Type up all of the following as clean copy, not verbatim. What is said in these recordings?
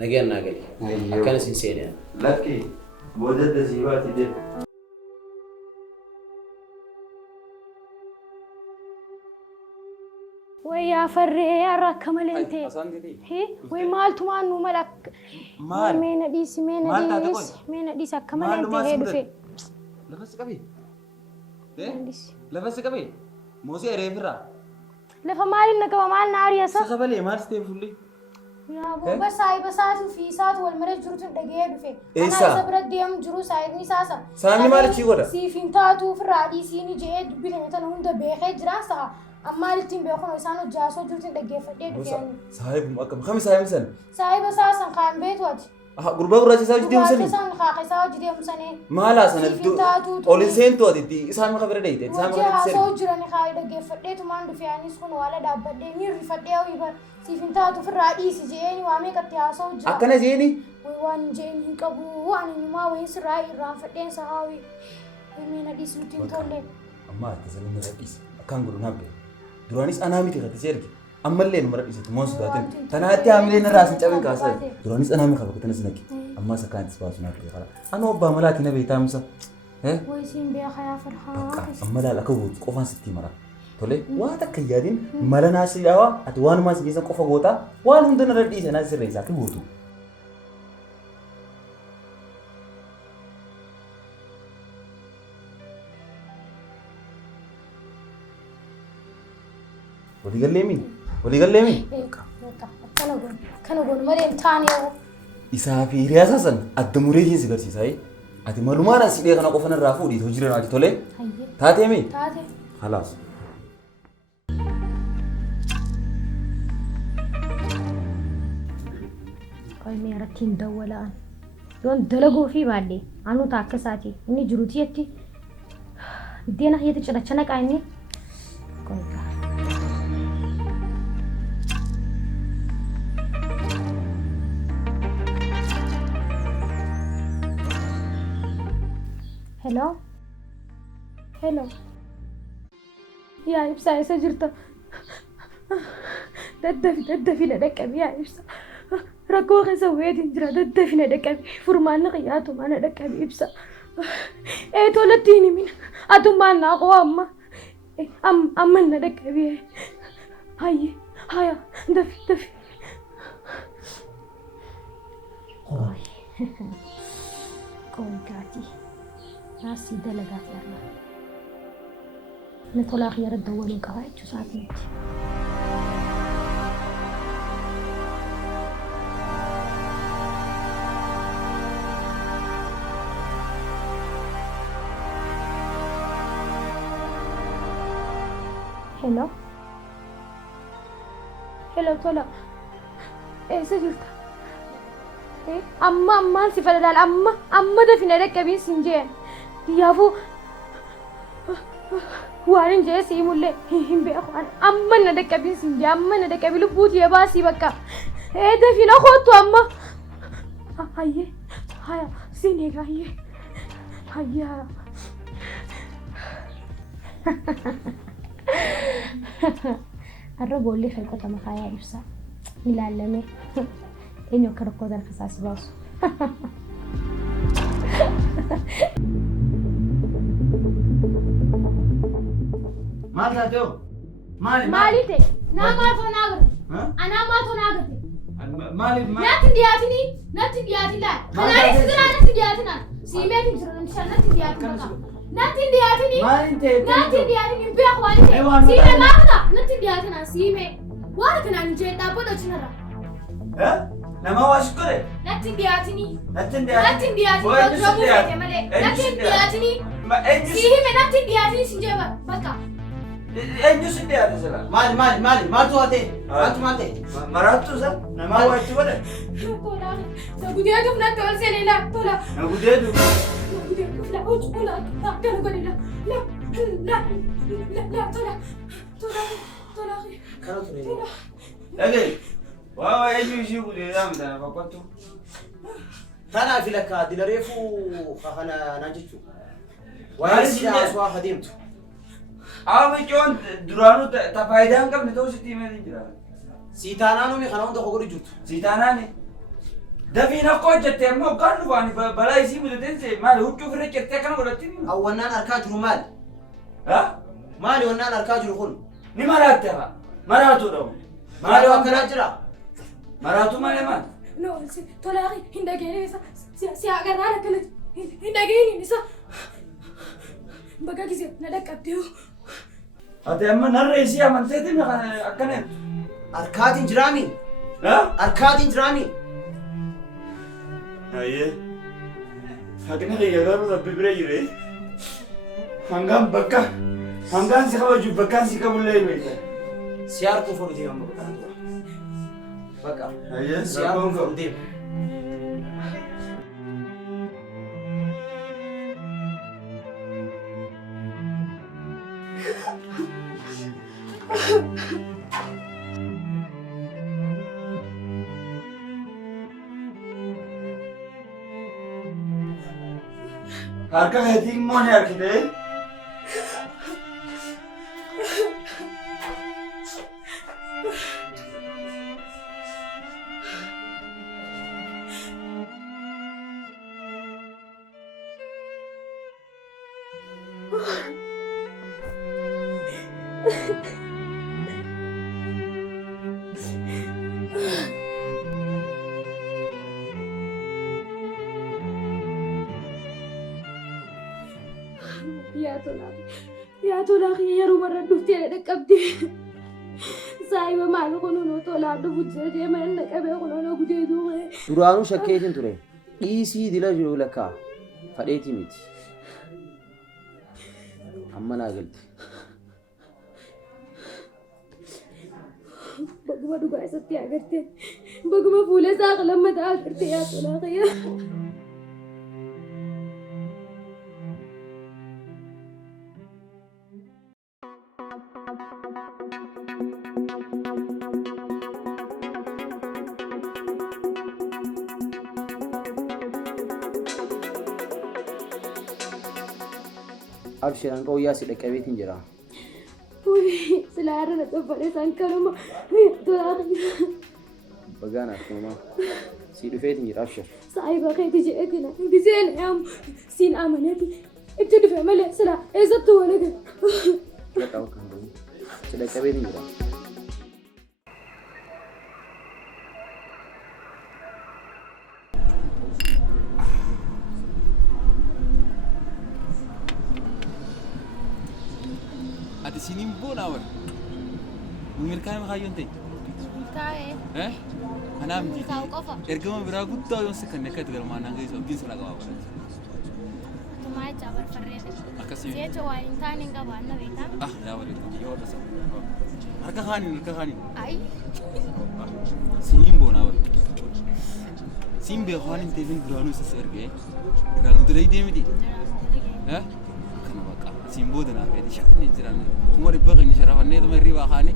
نجينا ناقلي أكان سنسين يعني لكي بودد زيباتي دي ويا فري يا راكمل انت هي وي مالتو مانو ملك مال مين ديس مين ديس كمل انت هي دفي لفس كبي لفس كبي موسي ريفرا لفا مال انك مال نار يا صح سخبلي مال ستيفولي يا ابو بس هاي بسات في سات والمرج جروت دغيه دفي انا صبرت ديم جرو سايدني ساسا سامي مال تشي ودا سيفين تاتو فرادي سيني جيد بينتا هوندا بيخي جراسا أما التيم بيكون إنسانو جاسو جرتين دقيقة فدي دفيان. صاحب مؤكد خمس صاحب مثلا. صاحب أساسا قام بيت واتي. غربا غرا ساوي جدي مسني. إنسان خاخ ساوي جدي مسني. ما لا سنة أولين سين تو أديتي إسحاق ما خبره ديت. إسحاق ما خبره. جاسو جراني خاي دقيقة فدي تمان دفياني سكون ولا دابد نير فدي أو يبر سيفين تاتو في الرئيس جيني وامي كتياسو جرا. أكنه جيني. ويوان جيني كابو واني ما وين سراي رام فدي سهاوي. يمينا دي سوتين تولي. أما تزلون الرئيس أكان قولنا بيه. درانيس أنا ميتي خدت سيرك أما اللي نمر إيش تموس قاتن تناهتي عاملين الرأس نجابين كاسر درانيس أنا مي خبرك تنزنكي أما سكان تسباس ناكل خلاص أنا أبى ملاك نبي تامسا ها ويسين بيا خيا فرحان أما لا لكو قفان ستي مرة تولي واتك كيادين ملا ناس ياوا أتوان ماس جيزن قفا غوتا وان هندن رديس ناس رئيسا كي غوتو ولي قال لي مين كانوا مريم تاني إسافي رياسا الدموريجين سيجرسي ساي أتي معلومات أسيدي كنا قفنا الرافو دي تجري نادي تولي تاتي مين تاتي خلاص قال مي رتين دولا يون دلقو في بالي أنو تاكساتي إني جروتيتي بدينا هي تشرشنك عيني كونك هلو هلو يا إبسا سجرت ددفي ندكب يا إبسا ركوخ سويت انجرا ددفي ندكب فرمان غياتو ما ندكب إبسا إيه تولتيني من أتوما ناقوا أما ندكب هيا دفي كوي كاتي ناسي دلقات لنا نطلع خيار الدول وكواعد شو ساعات نمشي هلو طلع ايه سجلت ايه أما سفر دال أما دفنا لك كبير سنجين يافو وارن جيسي مولي هم بأخوان أما ندك كبير سنجين أما ندك كبير لبوت يا باسي بكا ايه دفنا خوتو أما هيا سينيك هيا الرجل اللي في القطة مخايا يفسع يلعلمي إنه كركو ذا الكساس باسو ماذا جو؟ مالي تي ما تناغرتي أنا ما تناغرتي مالي نتندياتي لا خلاني سدرا نتندياتنا سيميتي نتندياتنا نتندياتني نتندياتني بأخواني سيمي ما بدا نتندياتنا سيمي وانا كنا نجي دابودا جنرا ها؟ نما واشكري نتندياتني نتندياتني سيمي نتندياتني سنجيبا بكا أنجو سندياتي سلا مالي ما تواتي مراتو سلا نما واشي ولا تولا نبوديادو نتول سيليلا تولا نبوديادو لا أوجولا لا كانوا قليلا لا تولا كانوا تريد لكن واو ايش بودي دام ده فقطو تانا في لك ديناريفو خانا ناجيتو وارسي اسوا خديمتو جون درانو تفايدان قبل توسيتي مين جرا سيتانانو مي خناون دو خغري جوت سيتاناني دفينا قوجت يا ما وكان فاني بلا يسيب تنسي مال هو تشوف رجعت كانوا ولا تني أولنا أركاج مال ها مالي ونان أركاج خل ni marata maratu dong مالي وكنا جرا maratu mana man No, tolari hindageni nisa si agarrara kana hindageni nisa baga kisi nadakabdeu ate amma narreesi amantete me akkane أركاد جرامي ha أركاد جرامي aye hakne ya garu rabbi brayre hangam bakka hangam si kawaju bakka si kabulle meta سيار كفر دي هم بقى aye سيار كفر دي harka heting mo ni arkite يا تولاري يا روما ردفتي nadakabde saayiba maal kunuunoo tolaa dhufutti mana naqabee kunuunoo gudee duume. Duraanuu shakkeetiin ture. Dhiisii dila jiru lakkaa fadheetii miti. Amma naa galti. Baguma dhugaa isatti agartee baguma fuula isaa qalammataa agartee yaa tolaa qayyaa. Abshir an qawyaa si dhaqqabeetiin jira. Silaa irra na xaffadhe isaan kanuma tolaa qayyaa. Bagaan akkuma si dhufeetiin jira abshir. Saayiba keeti jedhetina biseen yaamu siin amanati itti dhufe malee silaa eessattuu walagan. Dhaqqaba kan ta'u si dhaqqabeetiin jira. Ati sinin bona war. Mirkaan makaayoon ta'e. Taa'ee. Kanaaf miti. Taa'u qofa. Ergama biraa guddaa yoon si kanneen akkatti galmaanaan gahee sooggiin sirraa qabaa barate. Tumaa jecha barfarreedha. Akkasii. Jecha waa hin taane hin qabaanna beektaa. Yaa bareedu yoo dhasa. Harka kaaniin. Ayi. Sinin bona war. Sin beeku waan hin ta'eefin duraanuu isas ergee. Duraanuu dura deemiti. Kana baqa. Sin booda naaf jedhe shaqni jiran. Kuma dhibba keenya sharafannee tuma hirribaa kaane.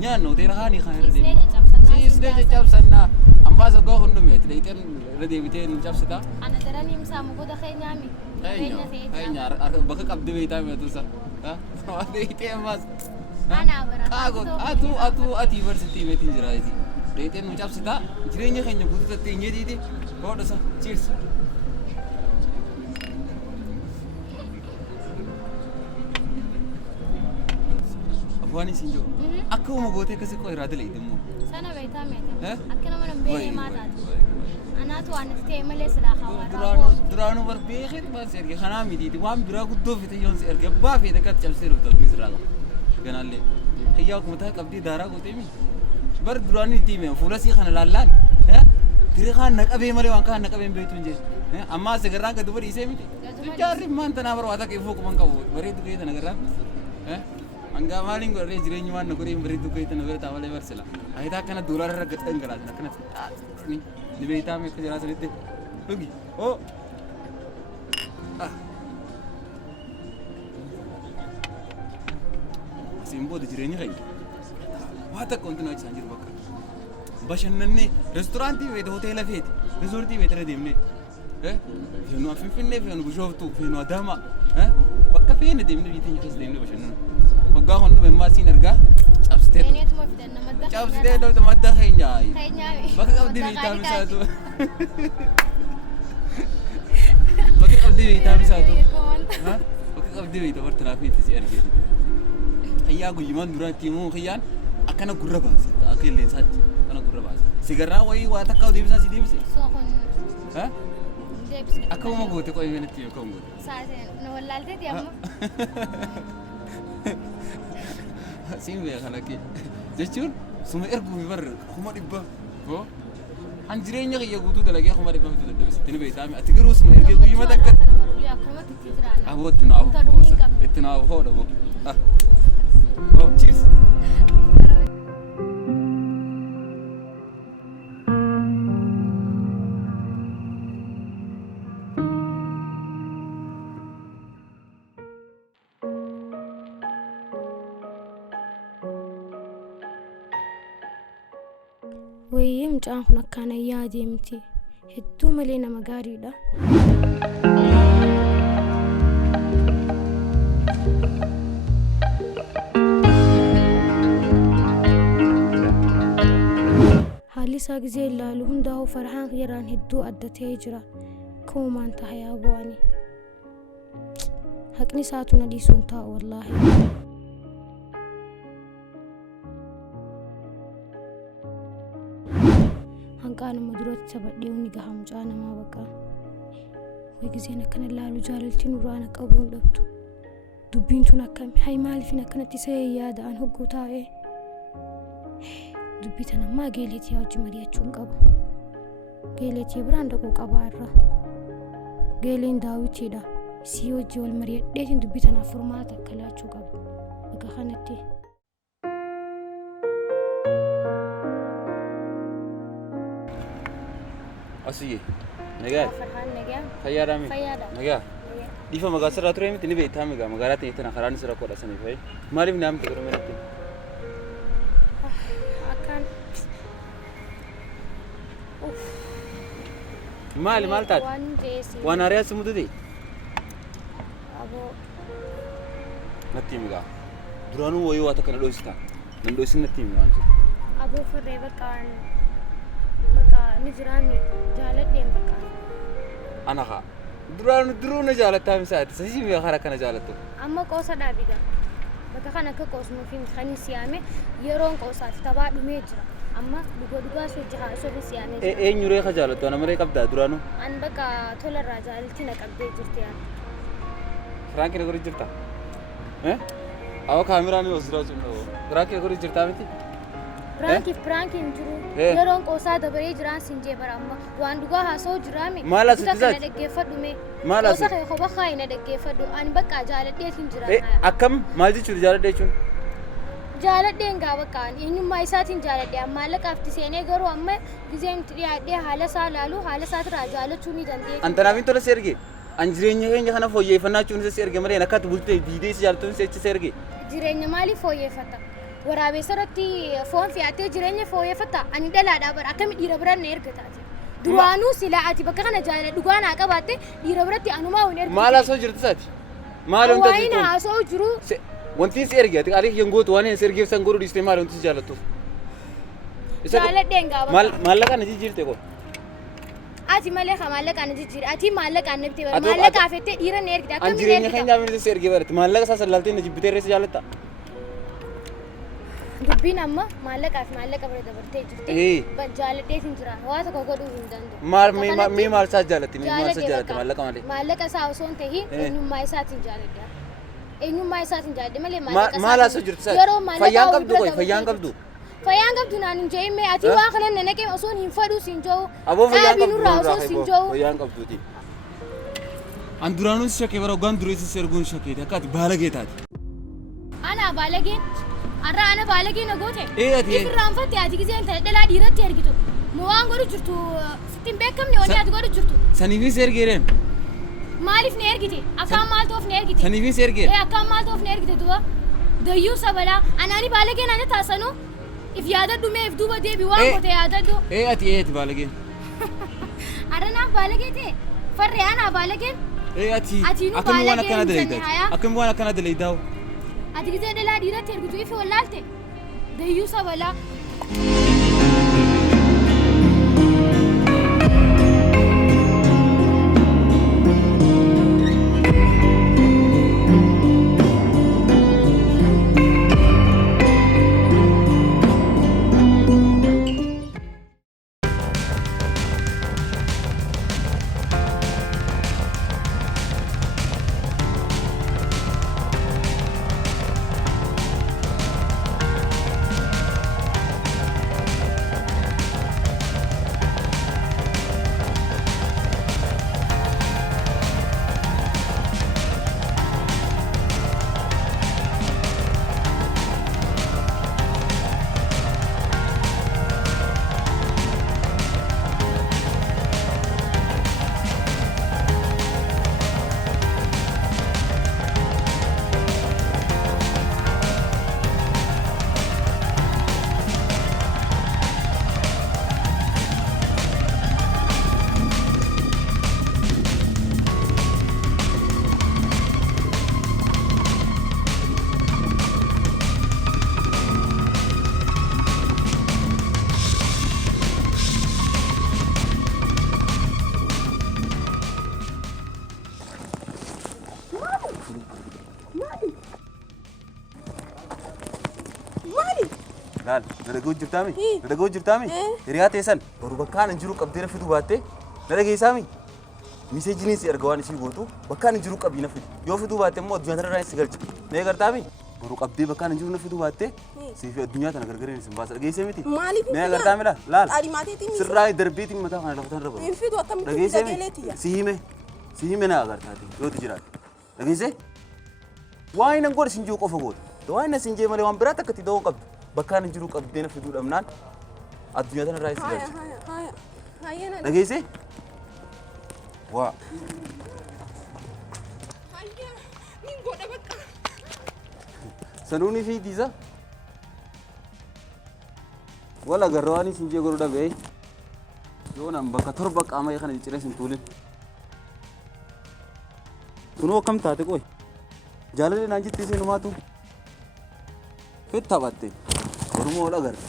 Nyaannu hoteela kaanii kaan irra deemu. Siislee caccabsannaa. Ambaasa goo hundumeeti. Dheeyxeen irra deebitee nu cabsita. Ana daran himsaa mukoota keenyaami. Keenya bakka qabdi beektaa meetu sa. Waan dheeyxee ammaas. Ana bara. Ati yuunivarsiitii meetiin jiraati. Dheeyxeen nu cabsita. Jireenya keenya guutuutti eenyee diidi. Hodhasa. Cheers. Afwaan isin jiru. Akka uuma gootee akkasii qoo irraa dalaydee immoo. Sana beektaa meete. Akka nama nan beekee maa taate. Anaatu waan itti ta'e malee silaa hawaaraa. Duraanuu bar beekee baas erge kanaa mitiiti waan biraa guddoo fite yoon si erge abbaa feete akkatti cabsitee dhuftu abdii sirraa qaba. Ganaallee hiyyaa akkuma ta'a qabdii daaraa gootee mi. Bar duraan itti himee fuula sii kana laallaan. Diree kaan naqabee malee waan kaan naqabee hin beektu hin jedhe. Ammaa sagarraan gadi bari isee miti. Jaarri maan tanaa bara waa takka ifoo quban qabu bareedu gahee tana garraan. Angga maling gue rejim rejim mana gue yang beri tugas itu negara tahu lebar sila. Akhirnya karena dolar harga gedeng keras, karena ni lebih hitam itu jelasan itu. Lagi, oh, simbo di jirenya kayak. Wah tak kontinua sanjir bakar. Bashanan ni restoran ti beda hotel afet, resort ti beda redim ni. Finu afin finne finu bujoftu finu adama. Bakka finu redim ni bitin jelas redim ni bashanan. Waggaa hundu memmaa siin argaa cabsitee Eenyutu ma fidanna madda. cabsitee dhoofte madda keenyaa. Keenyaa. Bakka qabdi biitaan isaatu. Bakka qabdi biitaan isaatu. Bakka qabdi biitaa bartanaa fi itti si argee. Xiyyaa guyyumaan duratti immoo xiyyaan akkana gurra baasa. Akka illeensaatti akkana gurra baasa. Sigarraa wayii waa takka deebisaa si deebise. Sookon. Ha? Deebise. Akkuma goote qo'ee kanatti yoo ka'u goote. Saaseen na wallaalteeti amma. Siin beekaa kana kee jechuun suma erguu fi barra kuma dhibba hoo an jireenya kiyya guutuu dalagee kuma dhibba fitu dadhabsitti ni beektaa ati garuu suma ergee guyyuma takka abootti naafu itti naafu hoodha boo oh cheers. Wayii mucaan kun akkaan yaadee miti. Hedduu malee nama gaariidha. Haalli isaa gizee ilaalu hundaa'uu Farhaan yeraan hedduu adda ta'ee jira. Kuumaan tahayaa bu'ani. Haqni isaatu na dhiisuun taa'u wallaahi. Hanqaanuma duratti sabadhee ni gaha mucaa namaa bakka. Way gizeen akkana ilaalu jaalaltiin uraan qabuun dhabdu. Dubbiin tun akkami hay maaliifin akkanatti isa yaada'an hogguu taa'ee. Dubbii tanammaa geeleetii wajji mari'achuun qaba. Geeleetii biraan dhaquu qaba irra. Geeleen daawwitiidha. Isii wajji wal mari'adheetiin dubbii tanaaf furmaata akka laachuu qaba. Bakka kanatti. Asii nagaa Farhaan nagaa. fayyaadhaami Fayyaadha. nagaa dhiifa magaalaa sirraa ture miti ni beektaa migaa magaalaa ta'e tana karaan sirra kodha sanii fa'i maaliif naamti garuu meetti Akkaan. maal taate Waan jeesi. waan hariyaa si mudate Aboo. natti migaa duraanuu wayii waa takka na dhoosita nan dhoosin natti himi waan jiru Aboo farree bakka ni jiraanne jaaladheen bakka. ana haa duruu na jaalattaa misaati sasii migaa hara kana jaalattu Amma qoosa dhaabiga. Bakka kana akka qoosnuu fi kan siyaame yeroon qoosaati taphaa dhumee jira. Amma dhugaa soojii haa soofii siyaamee jira. eenyuree ka jaalattu ana malee qabdaa duraanuu An bakka tolarraa jaalalti na qabdee jirti yaa. Firaanki na gori jirta awa kaameraan yoo siraa cimna Firaanki na gori jirtaa miti Piraankiin jiru yeroon qoosaa dabaree jiraan sin jee bara amma waan dhugaa haasa'u jiraame. Maal asitti isaati? Na dhaggeeffadhume. Maal asitti? Qoosa kee kophaa kaayi na dhaggeeffadhu. Ani bakka jaaladheetiin jira. akkam maal jechuudha jaaladha jechuun Jaaladheen gaa bakka eenyummaa isaatiin jaaladhe maallaqaafti seenee garuu amma gizeen dhiyaadhee haala isaa laalu haala isaatirraa jaalachuu ni dandeenya. an tanaaf hin tola si erge an jireenya keenya kana fooyyeffannaachuun isa si erge malee akka ati bultee diidee si jaalatuun si echi si erge Jireenya maaliif fooyyeffata? Waraabessa irratti foon fe'attee jireenya fooyyeffata. Ani dhalaadhaa bara akkami dhiira biraan na ergataati. Duraanuu silaa ati bakka kana jaalala dhugaa naa qabaatte dhiira biratti anumaa hin ergatu. maal haasa'u jirti isaati maal wanti Waa'ee na haasa'u jiru. wanti si erge ati alii hin gootu waan hin si ergeef san godhu dhiistee maal wanti si jaalattuuf Jaaladheen gaa bakka. maallaqa na jijjiirte kun Ati malee ka maallaqa na jijjiira. Ati maallaqa na bitee bara maallaqa afettee dhiira na ergite an akkami jireenya ergita? keenyaa minisa si erge barate maallaqa isaa sallaaltee na jibbitee irra si jaalatta Dubbiin amma maallaqaa fi maallaqa bira dabartee jirti. Jaaladheetiin jira. Waa tokko godhuu hin danda'u. maal isaa jaalatti maal isaa jaalatte maallaqa malee Maallaqa isaa osoo hin ta'iin eenyummaa isaatiin jaaladha. Eenyummaa isaatiin jaaladha malee maallaqa maal haasa'u jirti isaati fayyaan qabdu qoy fayyaan qabdu Fayyaan qabdu naan hin jee'imee ati waa kana na naqee osoo hin fadhuu siin jiru. aboo fayyaan qabdu Dhaabinurraa osoo siin jiru. fayyaan qabduuti an duraanuu si shakkee bara hoggaan dureessi si erguun shakkeeti akka ati baalagee taati Ana baalageen har'a ana baalagee na goote. ati Ifirraanfatte ati gizeen ta'e dhalaa dhiiratti ergitu. Nu waan godhu jirtu sitti hin beekamne wanni ati godhu jirtu. saniifin si ergeereen Maaliif na ergite? Akkaan maaltoof na ergite? saniifin si ergeer Akkaan maaltoof na ergite du'a? Dayyuu sabalaa anaani baalagee na taasanu if yaadadhu mee if duuba deebi waan gote yaadadhu. ati baalageen Har'a naaf baalagee ta'e farree anaa baalageen ati Ati nu akkami waan baalagee akkana hin dalaydaati jenne hayaa? akkami waan akkana dalaydaa'u ati gizee dhalaa dhiiratti ergitu ifi wallaalte dayyuu sabalaa. dhaga'uu jirtaami? Na dhaga'uu jirtaami? Hiriyaa teessan boru bakkaan hin jiru qabdee na fidu baattee na dhageessaami? Miseejiniin si erga waan isii gootu bakkaan hin jiru qabdii na fidu. Yoo fiduu baatte immoo addunyaa tanarraa si galcha. Na eegartaami? Boru qabdee bakkaan hin jiru na fiduu baatte sii fi addunyaa tana gargareen isin baasa. Dhageessee miti? Maaliif? Na eegartaami dha? Laal. Arimaateetiin Sirraa darbeetiin mataa kana lafa tanarra hin fidu akkamitti dhageessee dhagaleeti miti? Si hime na agartaati yooti jiraate. Dhageessee? Waan hin godhe sin jiru qofa goote. Waan hin sin jee malee waan biraatti akkatti da'oo qabdu. Bakkaan hin jiru qabdee na fiduu dhabnaan addunyaa tanarraa si galcha. Dhageessee? Waa. Sanuuni fi diisa wala garrawaanii sin jee godhu dhabee yoo nan bakka torba qaama kana cicciree sin tuulin kunoo akkam taate qoy jaalalli naan jettee seenumaatu fit taphatte oromoo dhagarre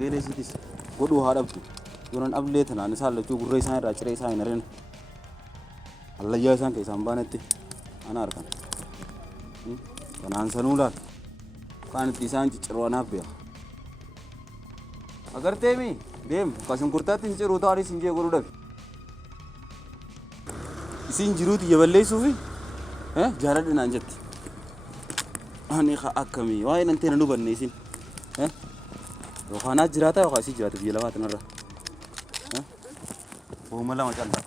geelee sitis godhuu haa dhabdu yoo nan ablee tanaan isaan lachuu gurra isaan irraa ciree isaan hin argine allayyaa isaan keessaan baanetti ana argan kanaan sanuu laal kaan itti isaan cicciruu anaaf beeka agarteemi deem kasin kurtaatti hin ciruu ta'anii sin jee godhuu dhabe isin jiruuti jaballeessuufi jaaladhi naan jetti ani akkamii waa'ee nan teena nu banne isin yookaan jiraata yookaan isii jiraata biyya lamaa tanarra booma lama callaa